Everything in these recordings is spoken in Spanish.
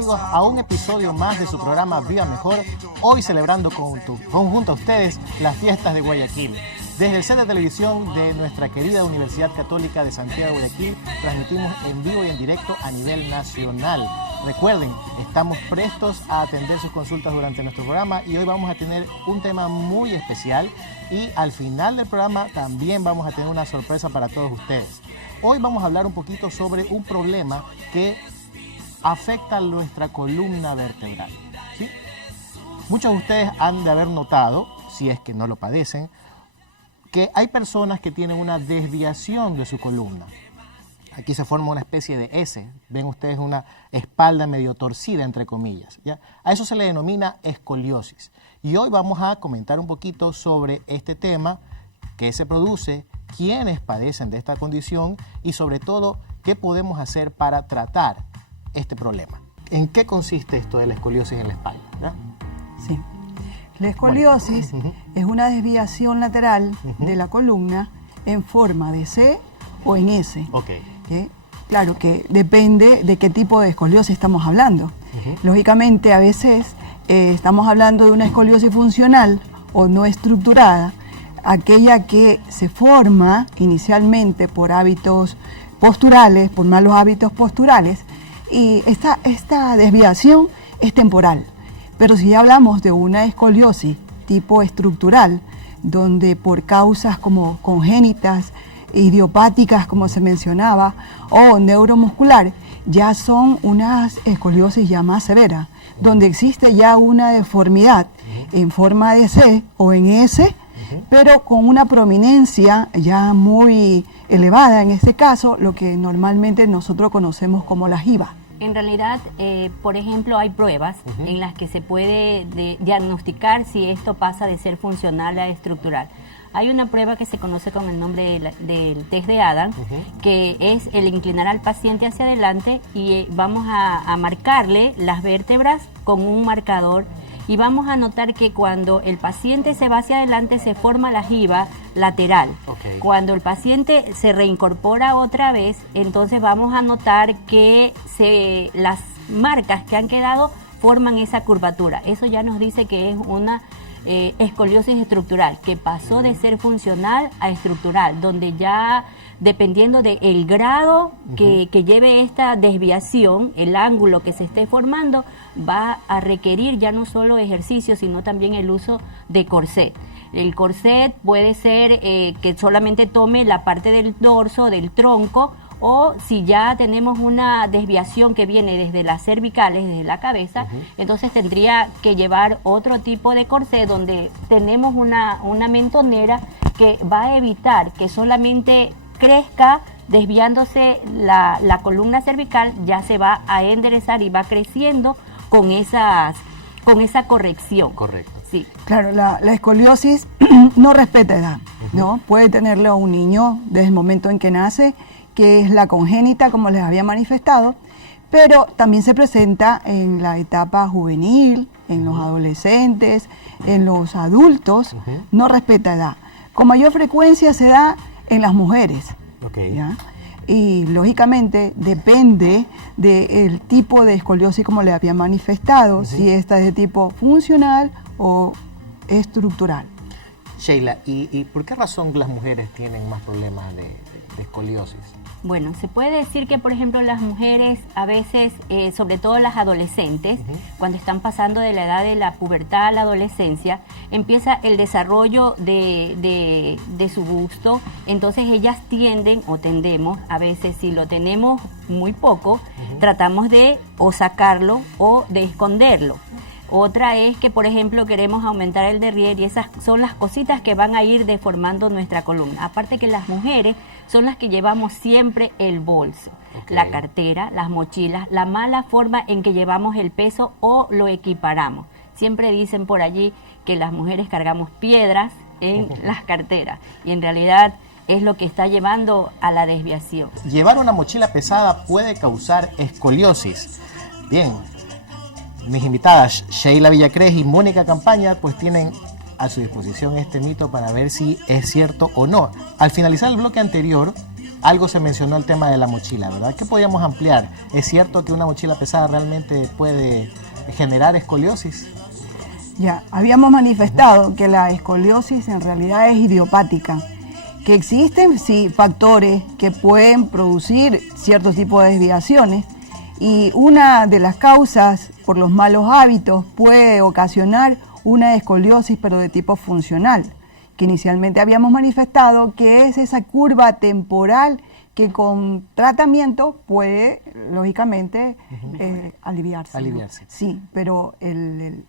amigos a un episodio más de su programa Viva Mejor, hoy celebrando junto a ustedes las fiestas de Guayaquil. Desde el set de televisión de nuestra querida Universidad Católica de Santiago de Guayaquil, transmitimos en vivo y en directo a nivel nacional. Recuerden, estamos prestos a atender sus consultas durante nuestro programa y hoy vamos a tener un tema muy especial y al final del programa también vamos a tener una sorpresa para todos ustedes. Hoy vamos a hablar un poquito sobre un problema que afecta a nuestra columna vertebral, ¿sí? Muchos de ustedes han de haber notado, si es que no lo padecen, que hay personas que tienen una desviación de su columna. Aquí se forma una especie de S. Ven ustedes una espalda medio torcida, entre comillas, ¿ya? A eso se le denomina escoliosis. Y hoy vamos a comentar un poquito sobre este tema, qué se produce, quiénes padecen de esta condición y sobre todo qué podemos hacer para tratar este problema. ¿En qué consiste esto de la escoliosis en la espalda? ¿Ya? Sí. La escoliosis es una desviación lateral de la columna en forma de C o en S. Okay. Claro que depende de qué tipo de escoliosis estamos hablando. Lógicamente, a veces estamos hablando de una escoliosis funcional o no estructurada, aquella que se forma inicialmente por hábitos posturales, por malos hábitos posturales, y esta desviación es temporal. Pero si ya hablamos de una escoliosis tipo estructural, donde por causas como congénitas, idiopáticas, como se mencionaba, o neuromuscular, ya son unas escoliosis ya más severas, donde existe ya una deformidad en forma de C o en S, pero con una prominencia ya muy elevada, en este caso, lo que normalmente nosotros conocemos como la jiba. En realidad, por ejemplo, hay pruebas en las que se puede diagnosticar si esto pasa de ser funcional a estructural. Hay una prueba que se conoce con el nombre del test de Adam, que es el inclinar al paciente hacia adelante y vamos a marcarle las vértebras con un marcador y vamos a notar que cuando el paciente se va hacia adelante se forma la jiba lateral. Okay. Cuando el paciente se reincorpora otra vez, entonces vamos a notar que las marcas que han quedado forman esa curvatura. Eso ya nos dice que es una escoliosis estructural, que pasó de ser funcional a estructural, donde ya dependiendo del grado que lleve esta desviación, el ángulo que se esté formando, va a requerir ya no solo ejercicio, sino también el uso de corset. El corset puede ser que solamente tome la parte del dorso, del tronco, o si ya tenemos una desviación que viene desde las cervicales, desde la cabeza, entonces tendría que llevar otro tipo de corsé donde tenemos una mentonera que va a evitar que solamente crezca desviándose la columna cervical, ya se va a enderezar y va creciendo con esa corrección. Correcto. Sí. Claro, la escoliosis no respeta edad, ¿no? Puede tenerlo a un niño desde el momento en que nace, que es la congénita, como les había manifestado, pero también se presenta en la etapa juvenil, en los adolescentes, en los adultos, no respeta edad. Con mayor frecuencia se da en las mujeres, ¿ya? Y lógicamente depende del tipo de escoliosis, como les había manifestado, si esta es de tipo funcional o estructural. Sheila, ¿y por qué razón las mujeres tienen más problemas de escoliosis? Bueno, se puede decir que, por ejemplo, las mujeres a veces, sobre todo las adolescentes, cuando están pasando de la edad de la pubertad a la adolescencia, empieza el desarrollo de su busto, entonces ellas tienden o tendemos, a veces si lo tenemos muy poco, tratamos de o sacarlo o de esconderlo. Otra es que, por ejemplo, queremos aumentar el derrière y esas son las cositas que van a ir deformando nuestra columna. Aparte que las mujeres son las que llevamos siempre el bolso, la cartera, las mochilas, la mala forma en que llevamos el peso o lo equiparamos. Siempre dicen por allí que las mujeres cargamos piedras en las carteras y en realidad es lo que está llevando a la desviación. Llevar una mochila pesada puede causar escoliosis. Bien. Mis invitadas Sheila Villacrés y Mónica Campaña pues tienen a su disposición este mito para ver si es cierto o no. Al finalizar el bloque anterior Algo se mencionó el tema de la mochila, ¿verdad? ¿Qué podríamos ampliar? ¿Es cierto que una mochila pesada realmente puede generar escoliosis? Ya, habíamos manifestado que la escoliosis en realidad es idiopática, que existen sí factores que pueden producir ciertos tipos de desviaciones y una de las causas por los malos hábitos puede ocasionar una escoliosis pero de tipo funcional, que inicialmente habíamos manifestado que es esa curva temporal que con tratamiento puede lógicamente aliviarse. Aliviarse. ¿No? Sí, pero el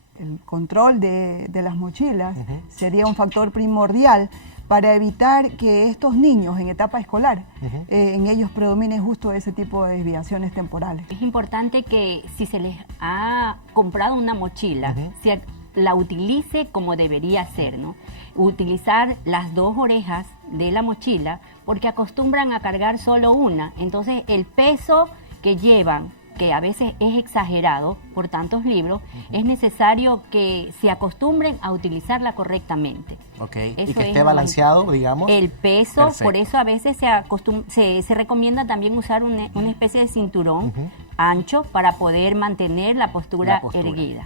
control de las mochilas sería un factor primordial para evitar que estos niños en etapa escolar, en ellos predomine justo ese tipo de desviaciones temporales. Es importante que si se les ha comprado una mochila, se la utilice como debería ser, ¿no? Utilizar las dos orejas de la mochila, porque acostumbran a cargar solo una, entonces el peso que llevan, que a veces es exagerado por tantos libros, es necesario que se acostumbren a utilizarla correctamente. Ok, y que esté balanceado, digamos. El peso, perfecto. por eso a veces se recomienda también usar una especie de cinturón ancho para poder mantener la postura erguida.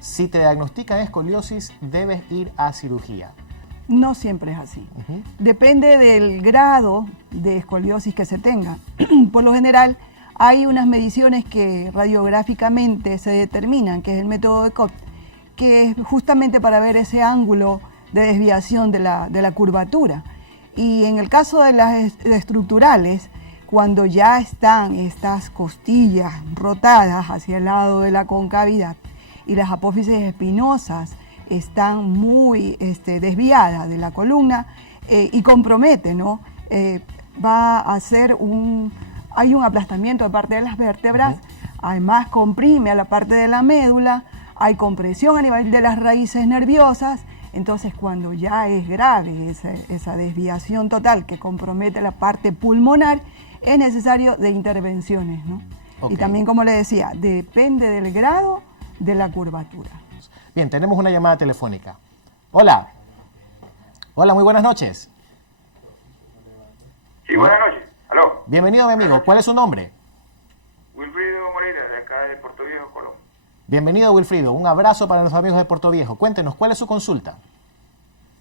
Si te diagnostican escoliosis, debes ir a cirugía. No siempre es así. Depende del grado de escoliosis que se tenga. Por lo general, hay unas mediciones que radiográficamente se determinan, que es el método de Cox, que es justamente para ver ese ángulo de desviación de la curvatura. Y en el caso de las estructurales, cuando ya están estas costillas rotadas hacia el lado de la concavidad y las apófisis espinosas están muy desviadas de la columna y compromete, ¿no? Va a ser hay un aplastamiento de parte de las vértebras, además comprime a la parte de la médula, hay compresión a nivel de las raíces nerviosas, entonces cuando ya es grave esa desviación total que compromete la parte pulmonar, es necesario de intervenciones, ¿no? Y también, como le decía, depende del grado de la curvatura. Bien, tenemos una llamada telefónica. Hola. Hola, muy buenas noches. Sí, buenas noches. Aló. Bienvenido, mi amigo. ¿Cuál es su nombre? Wilfrido Moreira, de acá de Puerto Viejo, Colombia. Bienvenido, Wilfrido. Un abrazo para nuestros amigos de Puerto Viejo. Cuéntenos, ¿cuál es su consulta?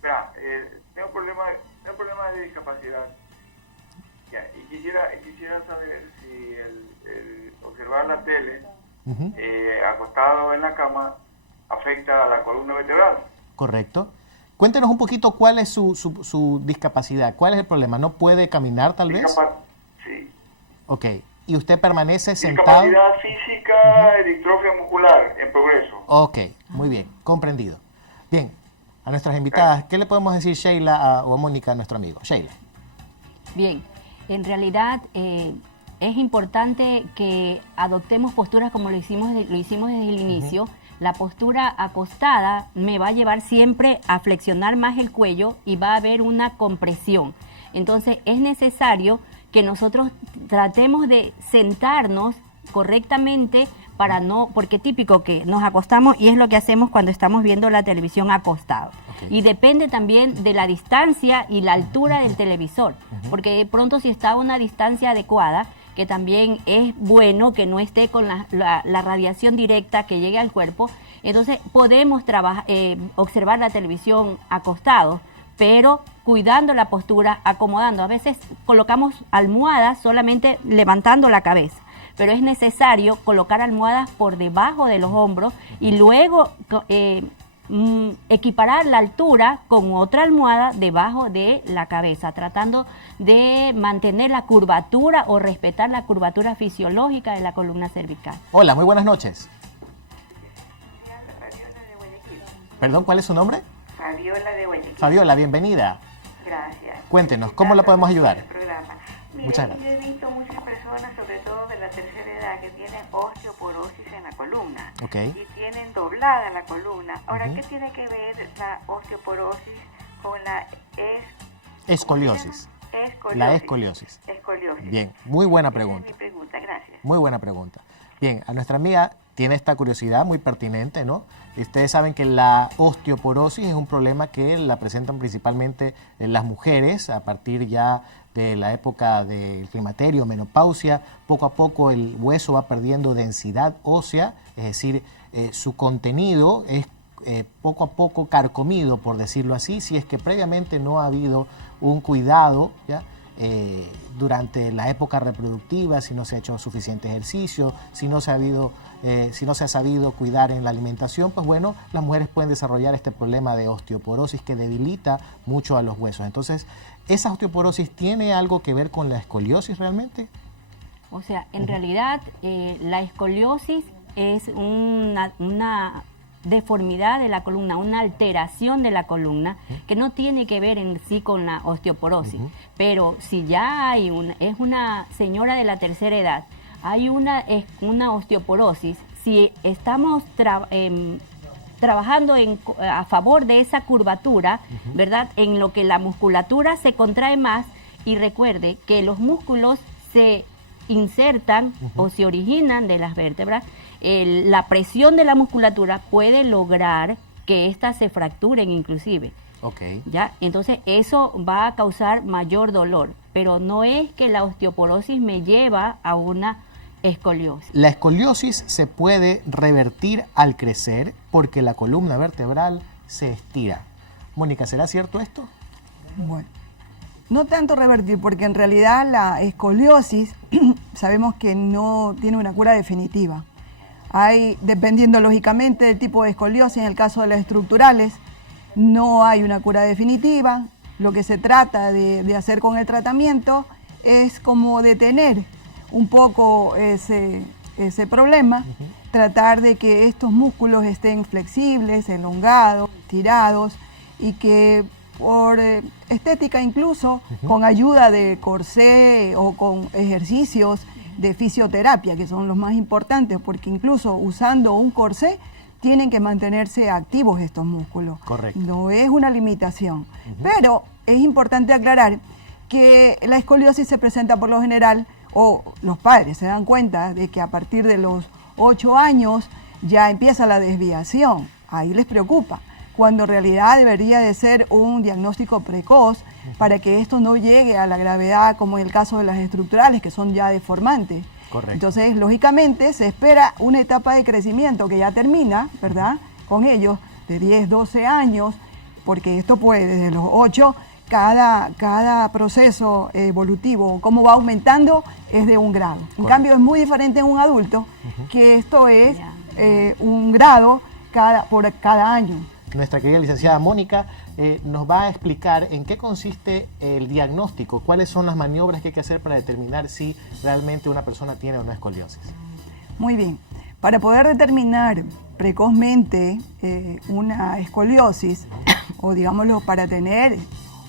Mira, tengo un problema de discapacidad. Ya, y quisiera saber si el observar la tele acostado en la cama afecta a la columna vertebral. Correcto. Cuéntenos un poquito cuál es su discapacidad. ¿Cuál es el problema? ¿No puede caminar, tal vez? Sí. Ok. ¿Y usted permanece sentado? Discapacidad física, distrofia muscular, en progreso. Ok, muy bien, comprendido. Bien, a nuestras invitadas, ¿qué le podemos decir Sheila o a Mónica, a nuestro amigo? Sheila. Bien, en realidad es importante que adoptemos posturas como lo hicimos desde el inicio. La postura acostada me va a llevar siempre a flexionar más el cuello y va a haber una compresión. Entonces es necesario que nosotros tratemos de sentarnos correctamente para no, porque típico que nos acostamos y es lo que hacemos cuando estamos viendo la televisión acostado. Y depende también de la distancia y la altura del televisor, porque de pronto si está a una distancia adecuada, que también es bueno que no esté con la radiación directa que llegue al cuerpo, entonces podemos observar la televisión acostados, pero cuidando la postura, acomodando. A veces colocamos almohadas solamente levantando la cabeza, pero es necesario colocar almohadas por debajo de los hombros y luego equiparar la altura con otra almohada debajo de la cabeza, tratando de mantener la curvatura o respetar la curvatura fisiológica de la columna cervical. Hola, muy buenas noches. Perdón, ¿cuál es su nombre? Fabiola de Guayaquil. Fabiola, bienvenida. Gracias. Cuéntenos, ¿cómo la podemos ayudar? Mira, Muchas gracias. yo he visto muchas personas, sobre todo de la tercera edad, que tienen osteoporosis en la columna. Y tienen doblada la columna. Ahora, ¿qué tiene que ver la osteoporosis con la escoliosis? La escoliosis. Bien, muy buena pregunta. Esa es mi pregunta, gracias. Muy buena pregunta. Bien, a nuestra amiga tiene esta curiosidad muy pertinente, ¿no? Ustedes saben que la osteoporosis es un problema que la presentan principalmente las mujeres a partir ya de la época del climaterio, menopausia. Poco a poco el hueso va perdiendo densidad ósea, es decir, su contenido es poco a poco carcomido, por decirlo así, si es que previamente no ha habido un cuidado, ¿ya? Durante la época reproductiva, si no se ha hecho suficiente ejercicio, si no se ha sabido cuidar en la alimentación, pues bueno, las mujeres pueden desarrollar este problema de osteoporosis que debilita mucho a los huesos. Entonces, ¿esa osteoporosis tiene algo que ver con la escoliosis realmente? O sea, en realidad la escoliosis es una deformidad de la columna, una alteración de la columna que no tiene que ver en sí con la osteoporosis. Pero si ya hay es una señora de la tercera edad, hay una osteoporosis, si estamos trabajando a favor de esa curvatura, ¿verdad? En lo que la musculatura se contrae más, y recuerde que los músculos se insertan o se originan de las vértebras, la presión de la musculatura puede lograr que éstas se fracturen inclusive. ¿Ya? Entonces eso va a causar mayor dolor, pero no es que la osteoporosis me lleva a una escoliosis. La escoliosis se puede revertir al crecer porque la columna vertebral se estira. Mónica, ¿será cierto esto? Bueno, no tanto revertir, porque en realidad la escoliosis sabemos que no tiene una cura definitiva. Hay, dependiendo lógicamente del tipo de escoliosis, en el caso de las estructurales, no hay una cura definitiva. Lo que se trata de hacer con el tratamiento es como detener un poco ese problema, tratar de que estos músculos estén flexibles, elongados, tirados, y que por estética incluso, con ayuda de corsé o con ejercicios de fisioterapia, que son los más importantes, porque incluso usando un corsé tienen que mantenerse activos estos músculos. Correcto. No es una limitación. Pero es importante aclarar que la escoliosis se presenta por lo general, o los padres se dan cuenta de que a partir de los 8 años ya empieza la desviación. Ahí les preocupa, cuando en realidad debería de ser un diagnóstico precoz para que esto no llegue a la gravedad como en el caso de las estructurales, que son ya deformantes. Correcto. Entonces, lógicamente, se espera una etapa de crecimiento que ya termina, ¿verdad?, con ellos, de 10, 12 años, porque esto puede, desde los 8, cada proceso evolutivo, cómo va aumentando, es de 1 grado. En cambio, es muy diferente en un adulto, que esto es 1 grado por cada año. Nuestra querida licenciada Mónica nos va a explicar en qué consiste el diagnóstico, cuáles son las maniobras que hay que hacer para determinar si realmente una persona tiene o no escoliosis. Muy bien. Para poder determinar precozmente una escoliosis, o digámoslo, para tener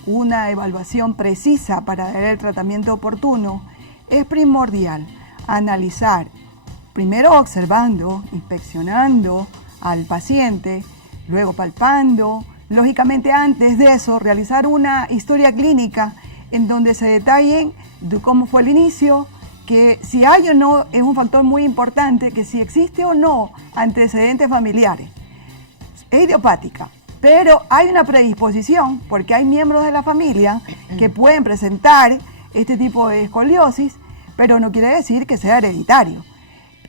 una evaluación precisa para dar el tratamiento oportuno, es primordial analizar, primero observando, inspeccionando al paciente, luego palpando, lógicamente antes de eso realizar una historia clínica en donde se detallen de cómo fue el inicio, que si hay o no es un factor muy importante, que si existe o no antecedentes familiares. Es idiopática, pero hay una predisposición porque hay miembros de la familia que pueden presentar este tipo de escoliosis, pero no quiere decir que sea hereditario.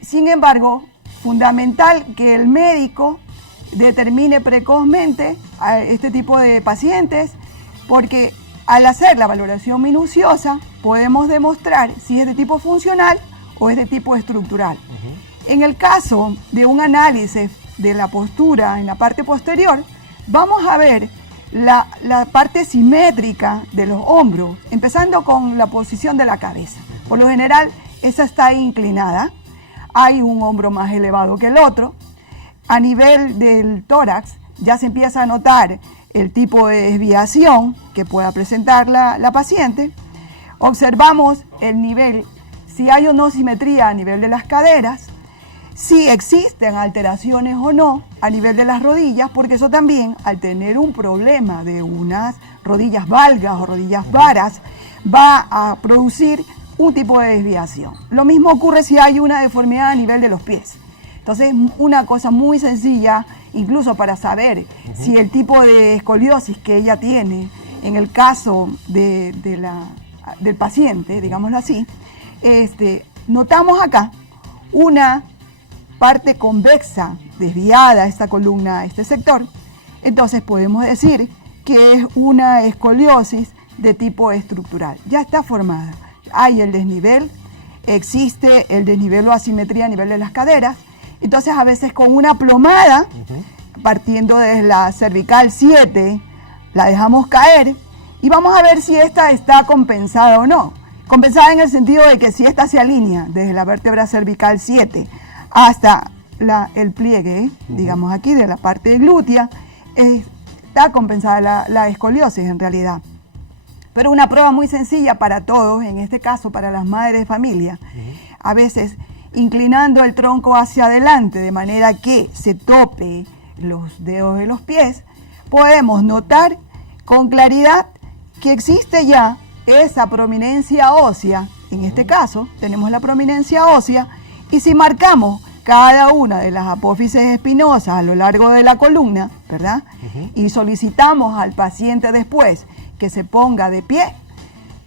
Sin embargo, fundamental que el médico determine precozmente a este tipo de pacientes, porque al hacer la valoración minuciosa podemos demostrar si es de tipo funcional o es de tipo estructural. En el caso de un análisis de la postura en la parte posterior, vamos a ver la parte simétrica de los hombros, empezando con la posición de la cabeza. Por lo general, esa está inclinada, hay un hombro más elevado que el otro. A nivel del tórax ya se empieza a notar el tipo de desviación que pueda presentar la paciente. Observamos el nivel, si hay o no simetría a nivel de las caderas, si existen alteraciones o no a nivel de las rodillas, porque eso también, al tener un problema de unas rodillas valgas o rodillas varas, va a producir un tipo de desviación. Lo mismo ocurre si hay una deformidad a nivel de los pies. Entonces, una cosa muy sencilla, incluso para saber si el tipo de escoliosis que ella tiene, en el caso del paciente, digámoslo así, notamos acá una parte convexa, desviada esta columna, este sector. Entonces podemos decir que es una escoliosis de tipo estructural. Ya está formada. Hay el desnivel, existe el desnivel o asimetría a nivel de las caderas. Entonces a veces con una plomada, partiendo desde la cervical 7, la dejamos caer y vamos a ver si esta está compensada o no. Compensada en el sentido de que si esta se alinea desde la vértebra cervical 7 hasta el pliegue, digamos aquí, de la parte glútea, está compensada la escoliosis en realidad. Pero una prueba muy sencilla para todos, en este caso para las madres de familia, a veces inclinando el tronco hacia adelante de manera que se tope los dedos de los pies, podemos notar con claridad que existe ya esa prominencia ósea. En este caso tenemos la prominencia ósea, y si marcamos cada una de las apófisis espinosas a lo largo de la columna, ¿verdad? Y solicitamos al paciente después que se ponga de pie,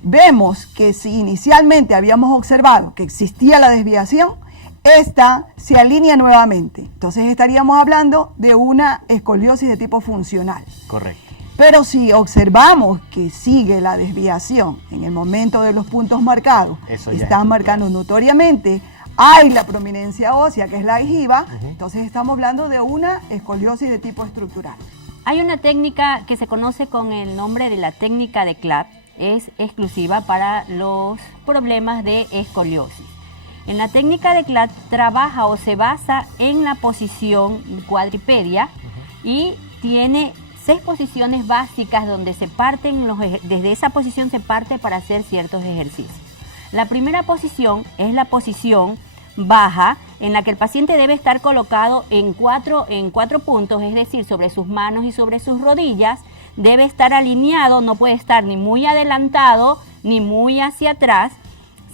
vemos que si inicialmente habíamos observado que existía la desviación, esta se alinea nuevamente. Entonces estaríamos hablando de una escoliosis de tipo funcional. Correcto. Pero si observamos que sigue la desviación en el momento de los puntos marcados, están marcando notoriamente, hay la prominencia ósea, que es la ojiva, entonces estamos hablando de una escoliosis de tipo estructural. Hay una técnica que se conoce con el nombre de la técnica de Clapp, es exclusiva para los problemas de escoliosis. En la técnica de Clapp trabaja o se basa en la posición cuadripedia y tiene 6 posiciones básicas donde se parten desde esa posición se parte para hacer ciertos ejercicios. La primera posición es la posición baja, en la que el paciente debe estar colocado en cuatro puntos, es decir, sobre sus manos y sobre sus rodillas. Debe estar alineado, no puede estar ni muy adelantado ni muy hacia atrás,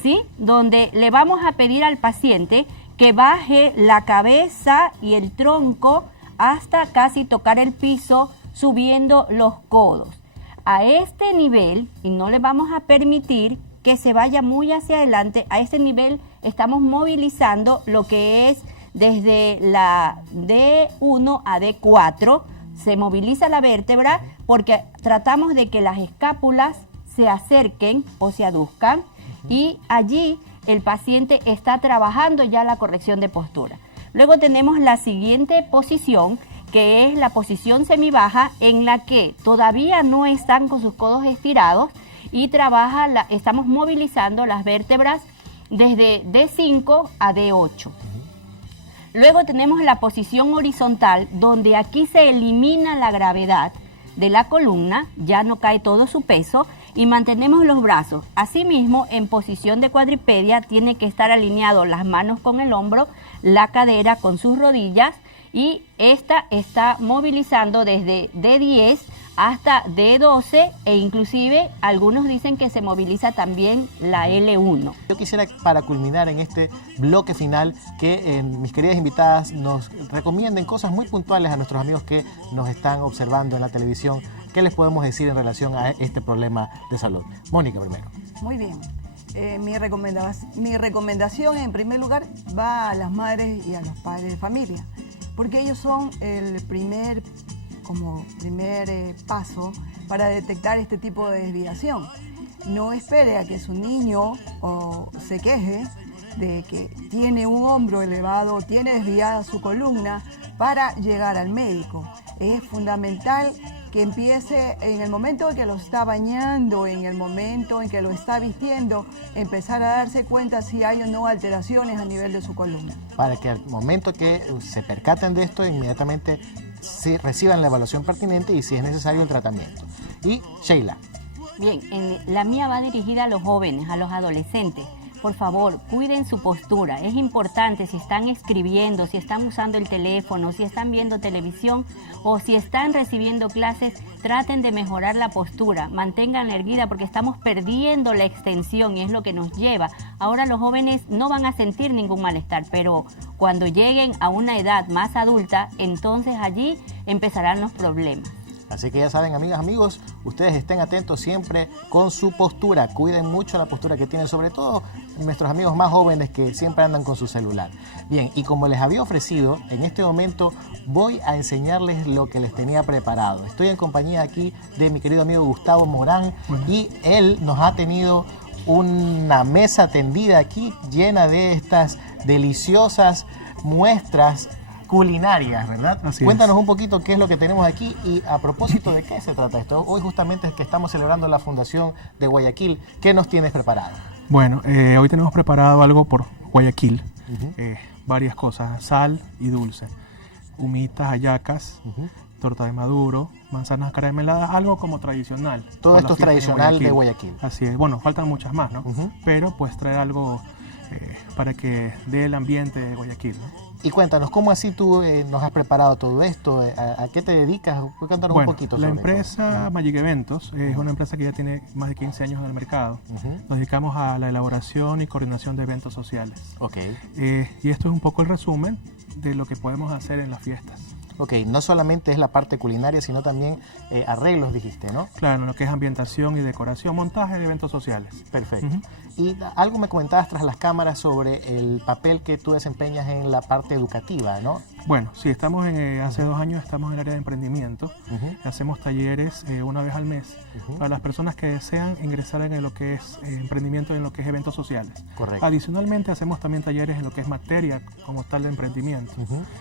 ¿sí? Donde le vamos a pedir al paciente que baje la cabeza y el tronco hasta casi tocar el piso, subiendo los codos. A este nivel, y no le vamos a permitir que se vaya muy hacia adelante, a este nivel estamos movilizando lo que es desde la D1 a D4, se moviliza la vértebra porque tratamos de que las escápulas se acerquen o se aduzcan, y allí el paciente está trabajando ya la corrección de postura. Luego tenemos la siguiente posición, que es la posición semibaja, en la que todavía no están con sus codos estirados y estamos movilizando las vértebras desde D5 a D8. Luego tenemos la posición horizontal, donde aquí se elimina la gravedad de la columna, ya no cae todo su peso, y mantenemos los brazos. Asimismo, en posición de cuadripedia tiene que estar alineado las manos con el hombro, la cadera con sus rodillas, y esta está movilizando desde D10 hasta D12, e inclusive algunos dicen que se moviliza también la L1. Yo quisiera, para culminar en este bloque final, que mis queridas invitadas nos recomienden cosas muy puntuales a nuestros amigos que nos están observando en la televisión. ¿Qué les podemos decir en relación a este problema de salud? Mónica, primero. Muy bien. Mi recomendación, en primer lugar, va a las madres y a los padres de familia, porque ellos son el primer paso para detectar este tipo de desviación. No espere a que su niño se queje de que tiene un hombro elevado, tiene desviada su columna, para llegar al médico. Es fundamental que empiece en el momento en que lo está bañando, en el momento en que lo está vistiendo, empezar a darse cuenta si hay o no alteraciones a nivel de su columna. Para que al momento que se percaten de esto, inmediatamente reciban la evaluación pertinente y, si es necesario, el tratamiento. Y Sheila. Bien, la mía va dirigida a los jóvenes, a los adolescentes, por favor, cuiden su postura. Es importante si están escribiendo, si están usando el teléfono, si están viendo televisión o si están recibiendo clases, traten de mejorar la postura, mantengan erguida porque estamos perdiendo la extensión y es lo que nos lleva. Ahora los jóvenes no van a sentir ningún malestar, pero cuando lleguen a una edad más adulta, entonces allí empezarán los problemas. Así que ya saben, amigas, amigos, ustedes estén atentos siempre con su postura, cuiden mucho la postura que tienen, sobre todo nuestros amigos más jóvenes que siempre andan con su celular. Bien, y como les había ofrecido, en este momento voy a enseñarles lo que les tenía preparado. Estoy en compañía aquí de mi querido amigo Gustavo Morán y él nos ha tenido una mesa tendida aquí llena de estas deliciosas muestras culinarias, ¿verdad? Cuéntanos un poquito qué es lo que tenemos aquí y a propósito de qué se trata esto. Hoy justamente es que estamos celebrando la Fundación de Guayaquil. ¿Qué nos tienes preparado? Bueno, hoy tenemos preparado algo por Guayaquil, varias cosas, sal y dulce, humitas, hallacas, torta de maduro, manzanas carameladas, algo como tradicional. Todo esto es tradicional de Guayaquil. Así es, bueno, faltan muchas más, ¿no? Pero pues traer algo para que dé el ambiente de Guayaquil, ¿no? Y cuéntanos, ¿cómo así tú nos has preparado todo esto? ¿A qué te dedicas? Cuéntanos un poquito sobre la empresa Magic Eventos es una empresa que ya tiene más de 15 años en el mercado. Nos dedicamos a la elaboración y coordinación de eventos sociales. Y esto es un poco el resumen de lo que podemos hacer en las fiestas. No solamente es la parte culinaria, sino también arreglos, dijiste, ¿no? Claro, lo que es ambientación y decoración, montaje de eventos sociales. Perfecto. Y algo me comentabas tras las cámaras sobre el papel que tú desempeñas en la parte educativa, ¿no? Bueno, sí, estamos hace 2 años estamos en el área de emprendimiento. Hacemos talleres una vez al mes para las personas que desean ingresar en lo que es emprendimiento, en lo que es eventos sociales. Correcto. Adicionalmente hacemos también talleres en lo que es materia como tal de emprendimiento.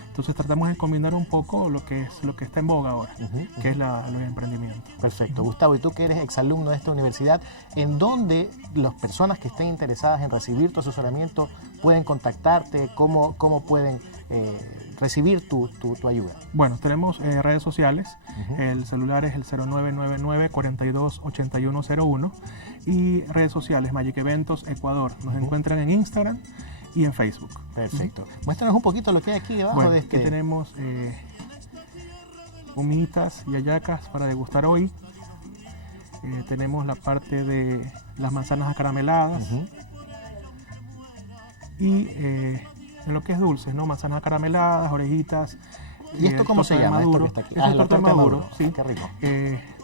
Entonces tratamos de combinar un poco lo que está en boga ahora, que es lo de emprendimiento. Perfecto. Gustavo, y tú que eres exalumno de esta universidad, ¿en dónde las personas que estén interesadas en recibir tu asesoramiento pueden contactarte? ¿Cómo pueden recibir tu ayuda? Bueno, tenemos redes sociales. El celular es el 0999-428101 y redes sociales Magic Eventos Ecuador. Nos encuentran en Instagram y en Facebook. Perfecto. Muéstranos un poquito lo que hay aquí debajo de este. Aquí tenemos humitas y hallacas para degustar hoy. Tenemos la parte de las manzanas acarameladas y en lo que es dulces, ¿no? Manzanas acarameladas, orejitas. ¿Y esto cómo se llama? Maduro. Esto que está aquí. Es la torta de maduro, sí. Qué rico.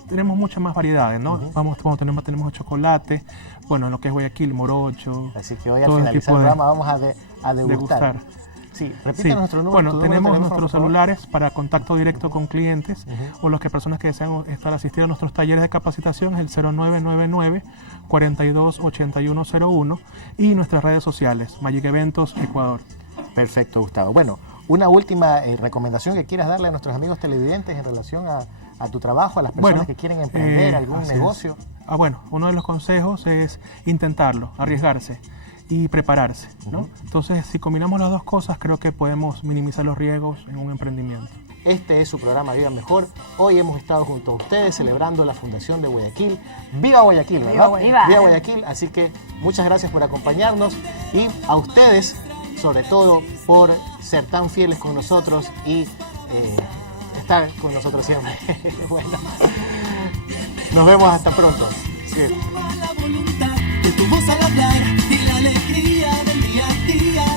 Tenemos muchas más variedades, ¿no? Tenemos chocolate, bueno, en lo que es Guayaquil, morocho. Así que hoy al finalizar el programa vamos a degustar. Sí, repítanos nuestro número. Bueno, tenemos nuestros celulares para contacto directo con clientes o las personas que desean estar asistiendo a nuestros talleres de capacitación es el 0999-428101 y nuestras redes sociales, Magic Eventos Ecuador. Perfecto, Gustavo. Bueno, una última recomendación que quieras darle a nuestros amigos televidentes en relación a tu trabajo, a las personas que quieren emprender algún negocio. Bueno, uno de los consejos es intentarlo, arriesgarse y prepararse, ¿no? Entonces, si combinamos las dos cosas, creo que podemos minimizar los riesgos en un emprendimiento. Este es su programa Viva Mejor. Hoy hemos estado junto a ustedes celebrando la Fundación de Guayaquil. ¡Viva Guayaquil! ¿Verdad? ¡Viva! ¡Viva Guayaquil! Así que muchas gracias por acompañarnos y a ustedes, sobre todo, por ser tan fieles con nosotros y estar con nosotros siempre. Bueno, nos vemos hasta pronto. Sí. La voluntad de tu voz al hablar y la alegría del día a día.